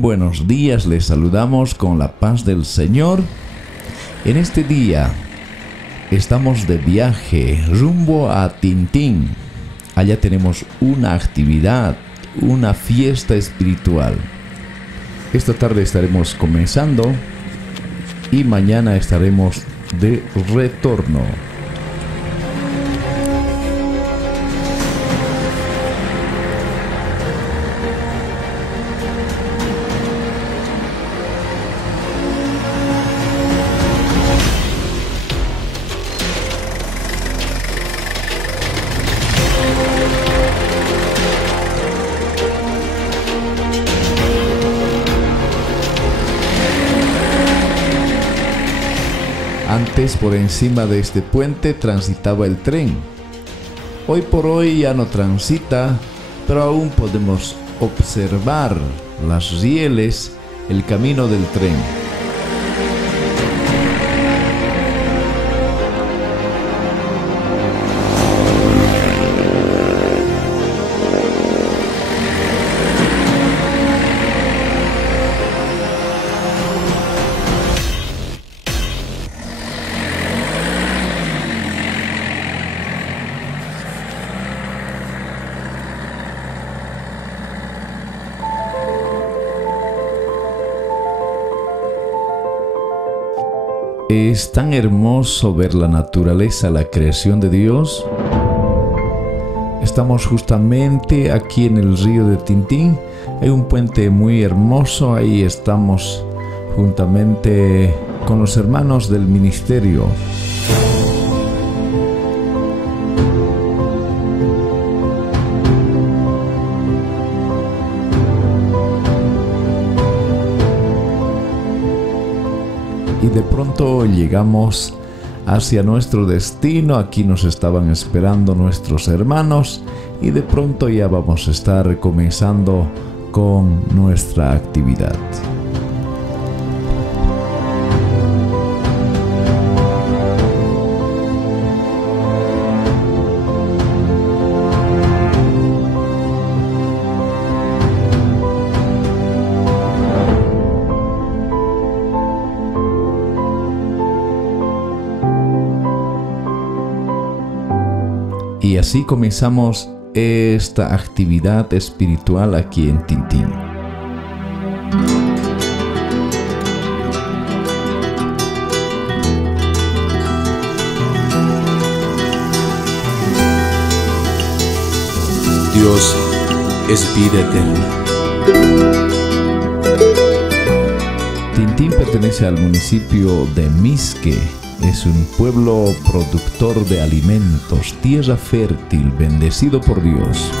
buenos días, les saludamos con la paz del Señor. En este día estamos de viaje rumbo a Tintín. Allá tenemos una actividad, una fiesta espiritual. Esta tarde estaremos comenzando y mañana estaremos de retorno. Antes, por encima de este puente transitaba el tren. Hoy por hoy ya no transita, pero aún podemos observar las rieles, el camino del tren. Es tan hermoso ver la naturaleza, la creación de Dios. Estamos justamente aquí en el río de Tintín. Hay un puente muy hermoso. Ahí estamos juntamente con los hermanos del ministerio. Y de pronto llegamos hacia nuestro destino. Aquí nos estaban esperando nuestros hermanos y de pronto ya vamos a estar comenzando con nuestra actividad. Y así comenzamos esta actividad espiritual aquí en Tintín. Dios es vida eterna. Tintín pertenece al municipio de Misque. Es un pueblo productor de alimentos, tierra fértil, bendecido por Dios.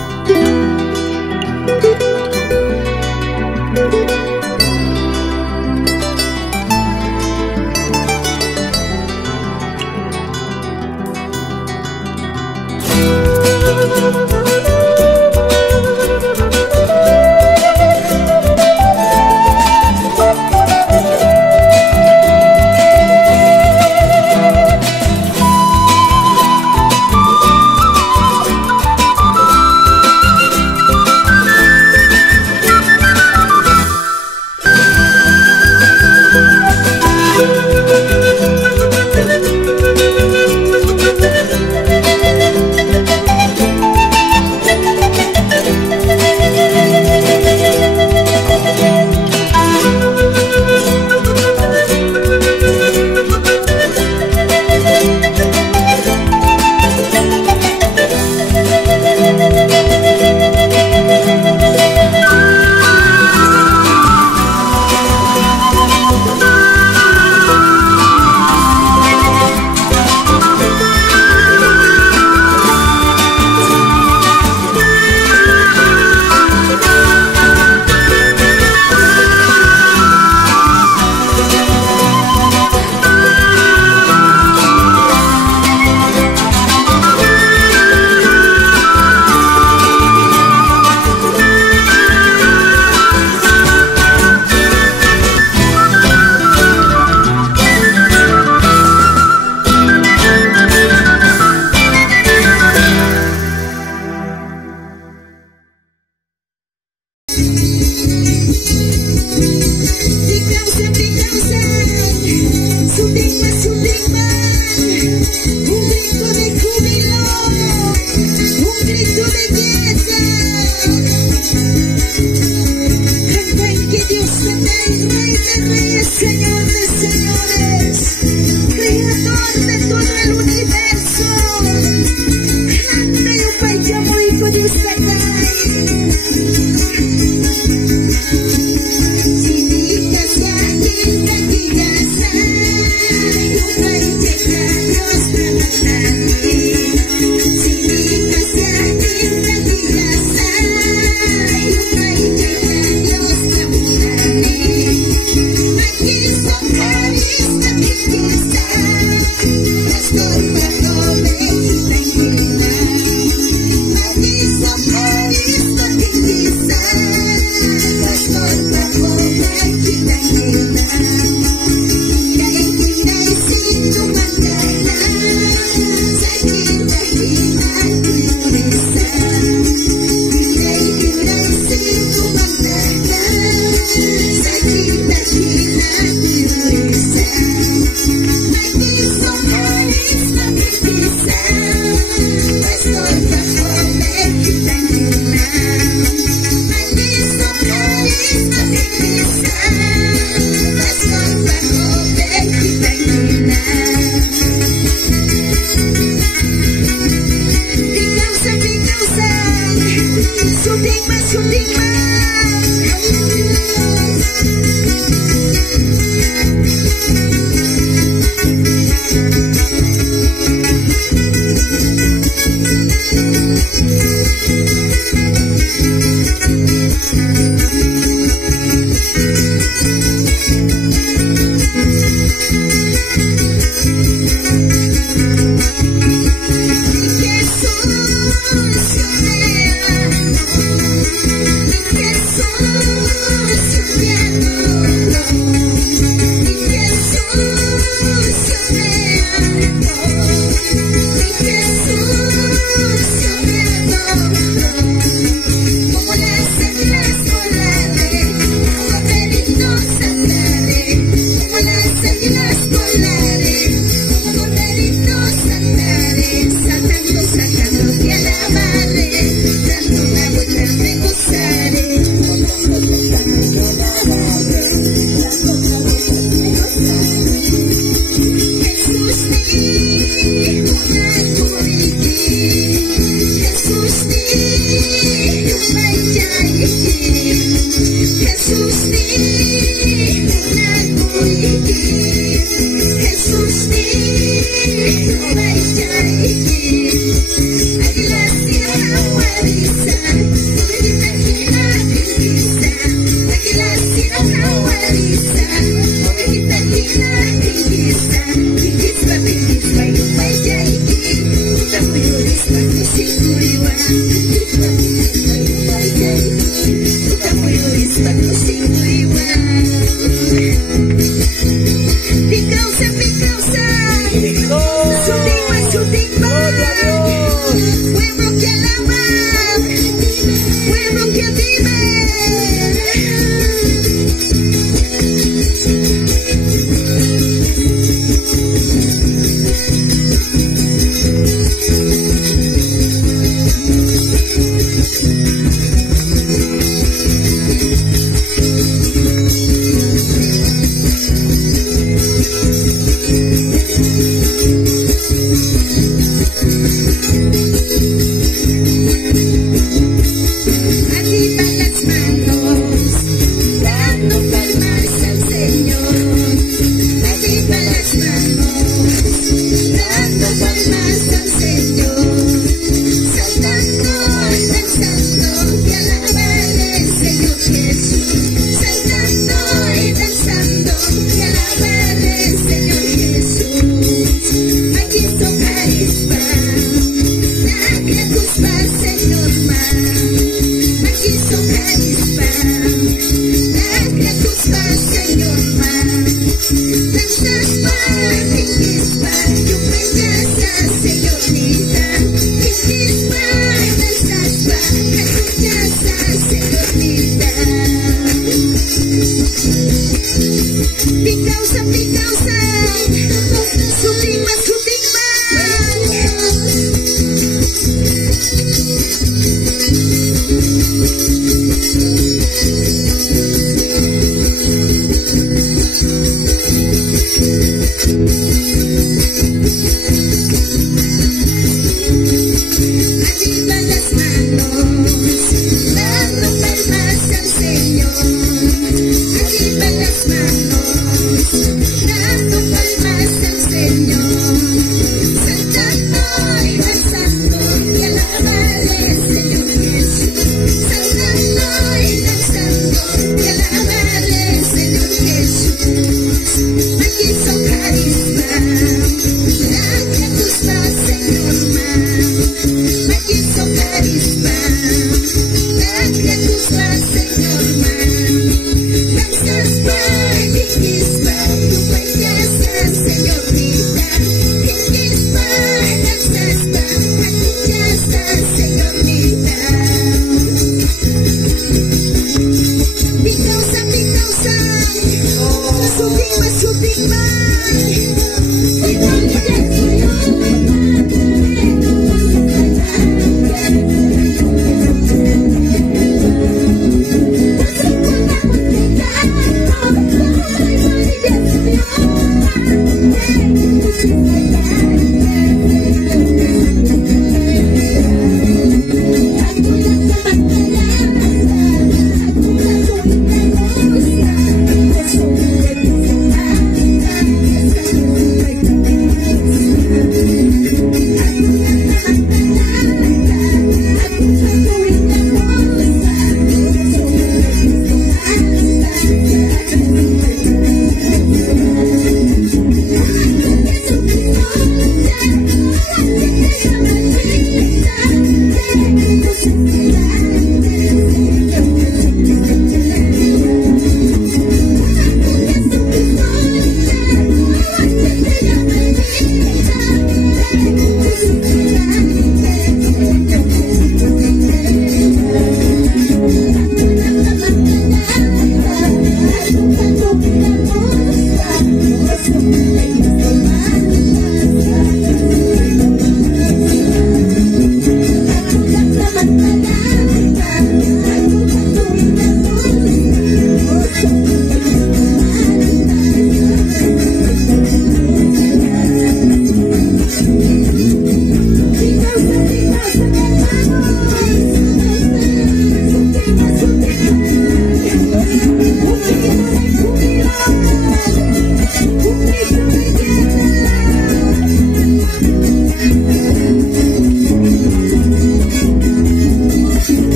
Gloria a Dios.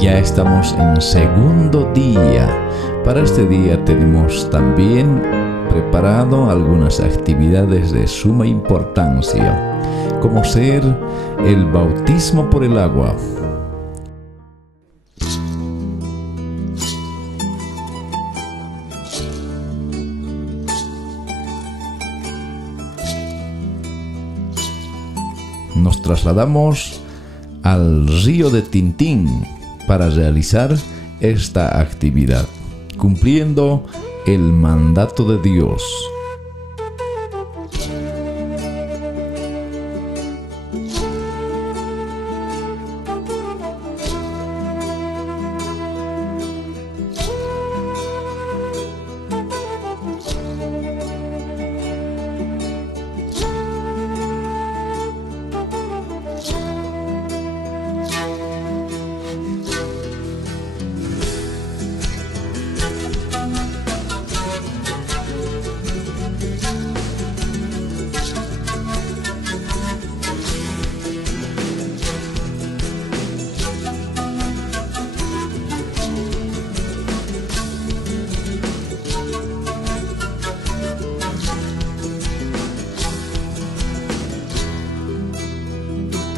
Ya estamos en segundo día. Para este día tenemos también preparado algunas actividades de suma importancia, como ser el bautismo por el agua. Nos trasladamos al río de Tintín para realizar esta actividad, cumpliendo el mandato de Dios.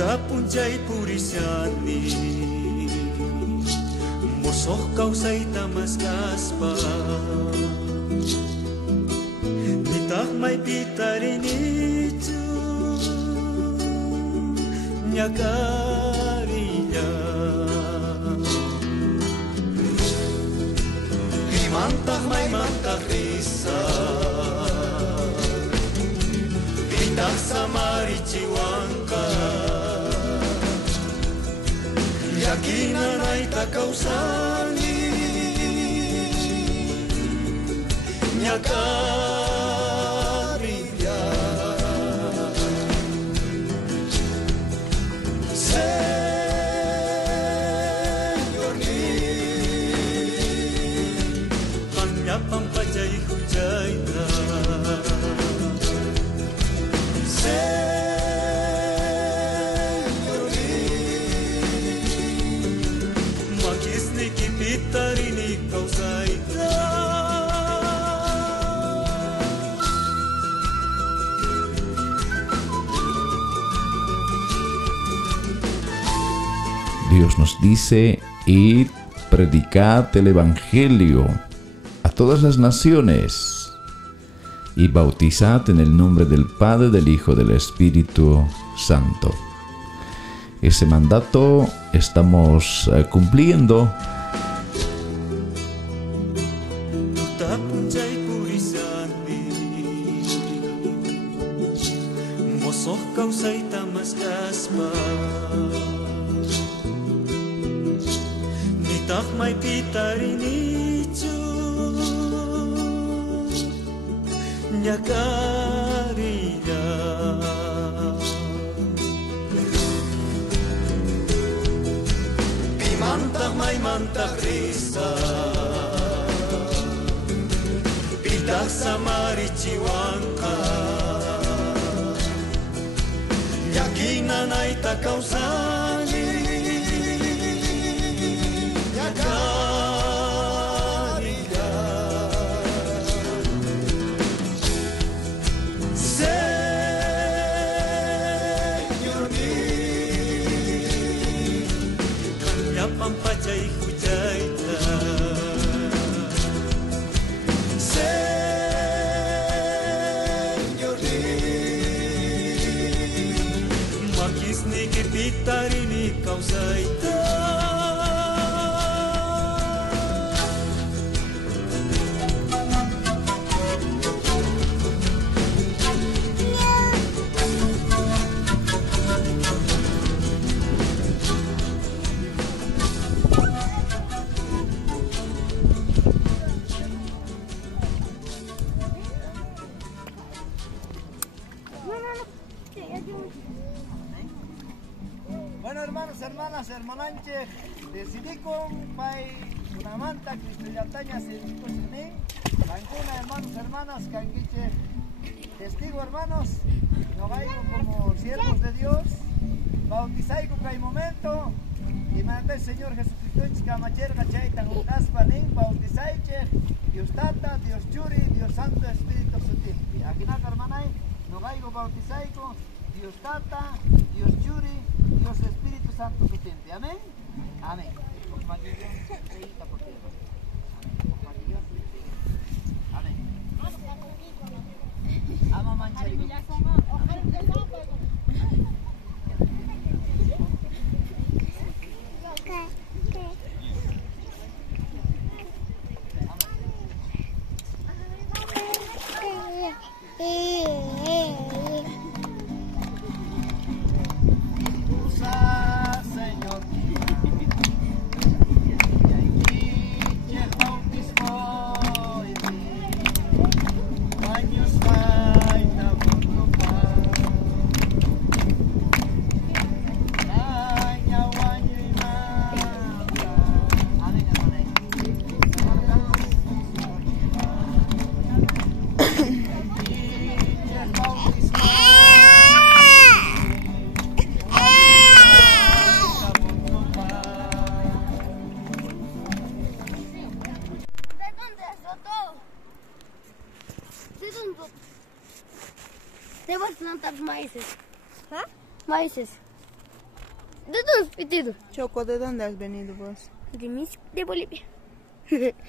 Tapunjay purisani Mosok say tamas kaspa Nitak may pitarinitsu Nyakarinya Imantak may mantak risa Pitak sa marichiwangka Yakinan ay takausani Nyakarinya Señor ni Kanya pampajay hujay na Señor ni Makisni kipitarini kausay na Dios nos dice, id, predicad el Evangelio a todas las naciones y bautizad en el nombre del Padre, del Hijo, del Espíritu Santo. Ese mandato estamos cumpliendo. Nitak may pitarinitsu Nyakarinya Pimantak may mantak risa Pitak sa marichiwangka Yakinan ay takausani Nyakarinya Señor ni Kanya pampajay hujay na Señor ni Makisni kipitarini kausay na Bueno, hermanos, hermanas, hermananche, decidí con pai una manta cristiataña se dijo sin Cancuna, hermanos, hermanas, canquiche, testigo, hermanos, no vayan como siervos de Dios, bautizai con hay momento, y manda el Señor Jesucristo, chicamacher, gachaitan, un caspanín, bautizai, Dios Tata, Dios Yuri, Dios Santo, Espíritu Sutil. Aquí nada, hermanay, no vayan bautizai con Dios Tata, Dios Yuri, Dios Espíritu Santo Sutil. Amén. Amén. Amén. Ama manchari. Usa, Señor. Te vas a plantar maíces. ¿Ah? Maíces. ¿De dónde has pedido? Choco, ¿de dónde has venido vos? De Bolivia.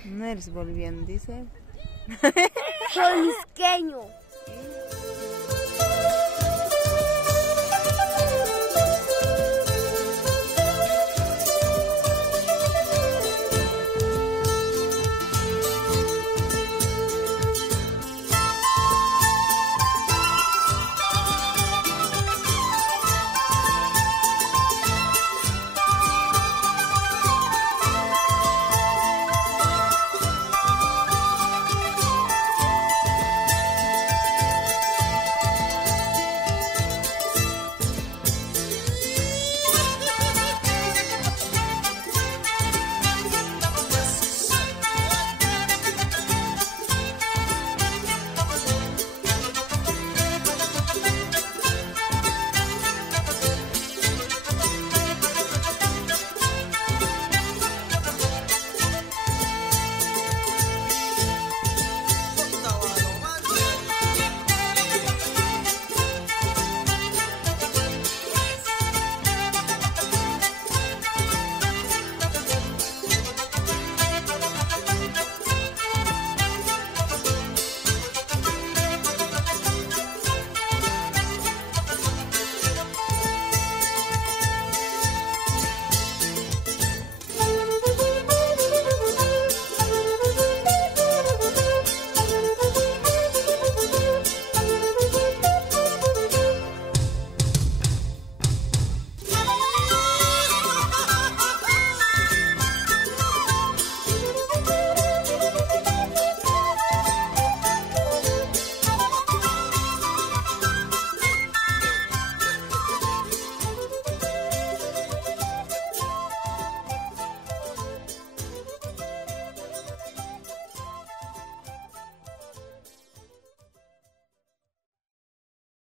No eres boliviano, dice. Soy misqueño.